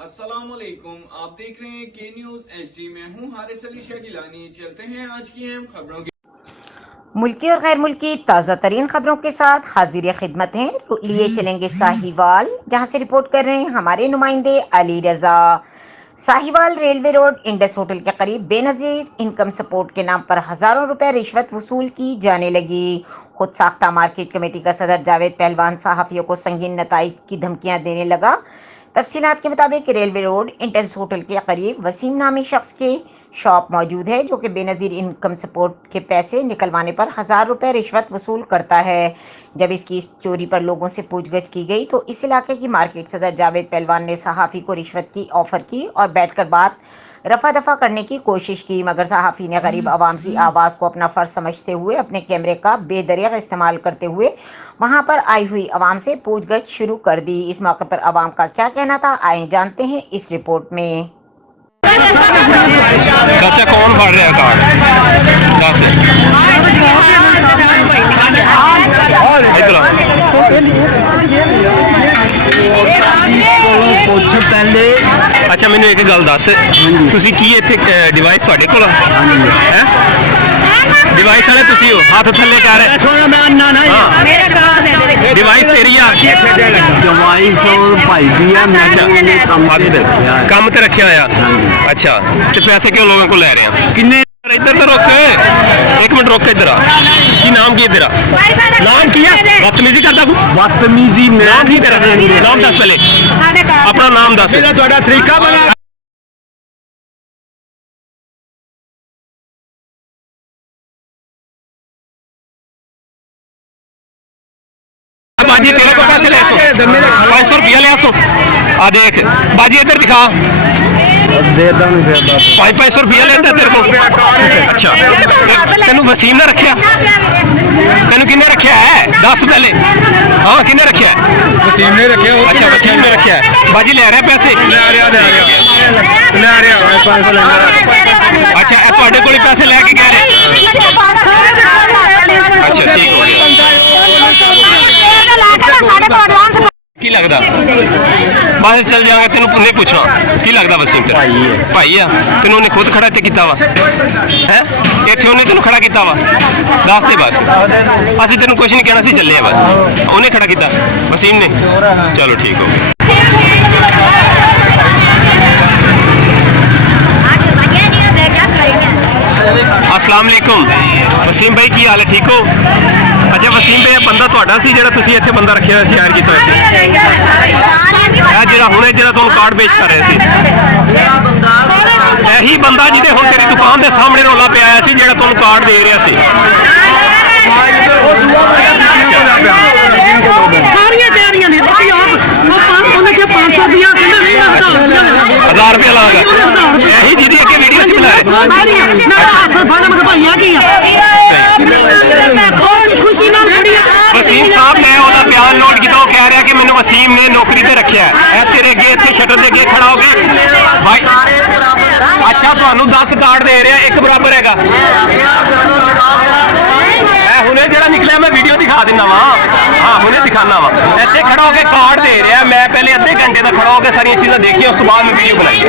अस्सलामुअलैकुम, आप देख रहे हैं के न्यूज एचडी में हूं हारिस अली शकीलानी। चलते हैं आज की अहम खबरों की। मुल्की और गैर मुल्की ताज़ा तरीन खबरों के साथ हाजिर खिदमत हैं। लिए चलेंगे साहिवाल, जहां से रिपोर्ट कर रहे हैं हमारे नुमाइंदे Ali Raza. Sahiwal railway road Indus hotel के करीब बेनजीर इनकम सपोर्ट के नाम पर हजारों रुपए रिश्वत वसूल की जाने लगी। खुद साख्ता मार्केट कमेटी का सदर जावेद पहलवान सहाफियों को संगीन नताइज की धमकियां देने लगा। तफसीलात के मुताबिक रेलवे रोड इंटेंस होटल के करीब वसीम नामी शख्स के शॉप मौजूद है, जो कि बेनजीर इनकम सपोर्ट के पैसे निकलवाने पर 1000 रुपए रिश्वत वसूल करता है। जब इसकी इस चोरी पर लोगों से पूछगछ की गई तो इस इलाके की मार्केट सदर जावेद पहलवान ने सहाफ़ी को रिश्वत की ऑफर की और बैठकर बात रफा दफा करने की कोशिश की, मगर सहाफ़ी ने गरीब आवाम की आवाज़ को अपना फ़र्ज समझते हुए अपने कैमरे का बेदरिया इस्तेमाल करते हुए वहां पर आई हुई आवाम से पूछगछ शुरू कर दी। इस मौके पर आवाम का क्या कहना था, आए जानते हैं इस रिपोर्ट में। चाचा कौन फड़ रहा कार्ड दस अच्छा मैनू एक गल दस तुसी की इत्थे डिवाइस तुहाडे कोल है डिवाइस वाले तुसी हो हाथ थल्ले कर डिवाइस तेरी आ डिवाइस और भाई दी है मैंने काम ते रखिया होया अच्छा ते पैसे क्यों लोगों को ले रहे हैं किन्ने इधर तो रोक एक मिनट रोक इधर की नाम की तेरा नाम की है बदतमीजी करता तू बदतमीजी नाम की तेरा नाम दस पहले अपना नाम दस थोड़ा तरीका बना बाजी तेरे को पैसे ले 500 रुपया ले आ देख बाजी इधर दिखा देता नहीं देता 500 रुपया लेता तेरे को अच्छा तेन वसीम ने रखा तेन किन्ने रखा है दस पहले हाँ किन्ने रखा है वसीम ने रखे अच्छा वसीम ने रखा है बाजी ले रहा पैसे अच्छा थोड़े को पैसे लेके कह रहे अच्छा ठीक हो गया की लगता बस चल जाएगा तेन नहीं पूछना की लगता वसीम तेरा भाई आ तेन उन्हें खुद खड़ा इतने किया वा है इतने उन्हें तेन खड़ा किया वा दस दे बस असं तेन कुछ नहीं कहना सी चले बस उन्हें खड़ा किया वसीम ने चलो ठीक हो गया। अस्सलाम वालेकुम वसीम भाई की हाल है ठीक हो अच्छा वसीम भाई बंदा थोड़ा सी जो इतने बंदा रखे हुआ हायर किया जो हमने जो तुम कार्ड पेश कर रहे यही बंदा जिसे हम तेरी दुकान के सामने रौला पाया जो तुम कार्ड दे रहा से हजार रुपया लागा यही जी अगे वीडियो से बना वसीम साहब मैं वह बयान नोट किया कह रहा कि मैंने वसीम ने नौकरी पे रखा है तेरे अगे इतने शटर के अगे खड़ा हो गया भाई अच्छा थानू 10 कार्ड दे रहा एक बराबर है हुने जरा निकलिया मैं वीडियो दिखा देना वा हाँ हुने दिखाना वा इतने खड़ा होकर कार्ड दे रहा मैं पहले अद्धे घंटे तक खड़ा होकर सारी चीज़ें देखी उस बाद में वीडियो बनाई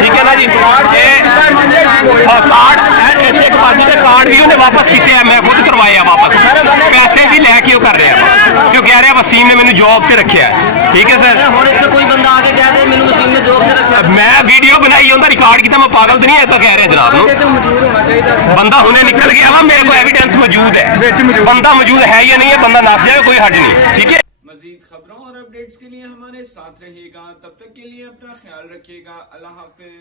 ठीक है ना जी कार्ड एक बाजी के कार्ड भी उन्हें वापस किए हैं मैं खुद करवाया वापस पैसे भी लैके कर रहे हैं क्यों कह रहे हैं वसीम ने मैंने जॉब से रखा है ठीक है सर कोई बंदा आके कह दे मैंने वसीम ने जॉब से रखा मैं वीडियो बनाई उनका रिकॉर्ड किया मैं पागल तो नहीं है तो कह रहे हैं जनाब बंदा हुने निकल गया वा मेरे को एविडेंस मौजूद है बंदा मौजूद है या नहीं है बंदा नस जाए कोई हर्ज नहीं ठीक है। मजीद खबरों और अपडेट्स के लिए हमारे साथ रहिएगा, तब तक के लिए अपना ख्याल रखिएगा। अल्लाह हाफिज।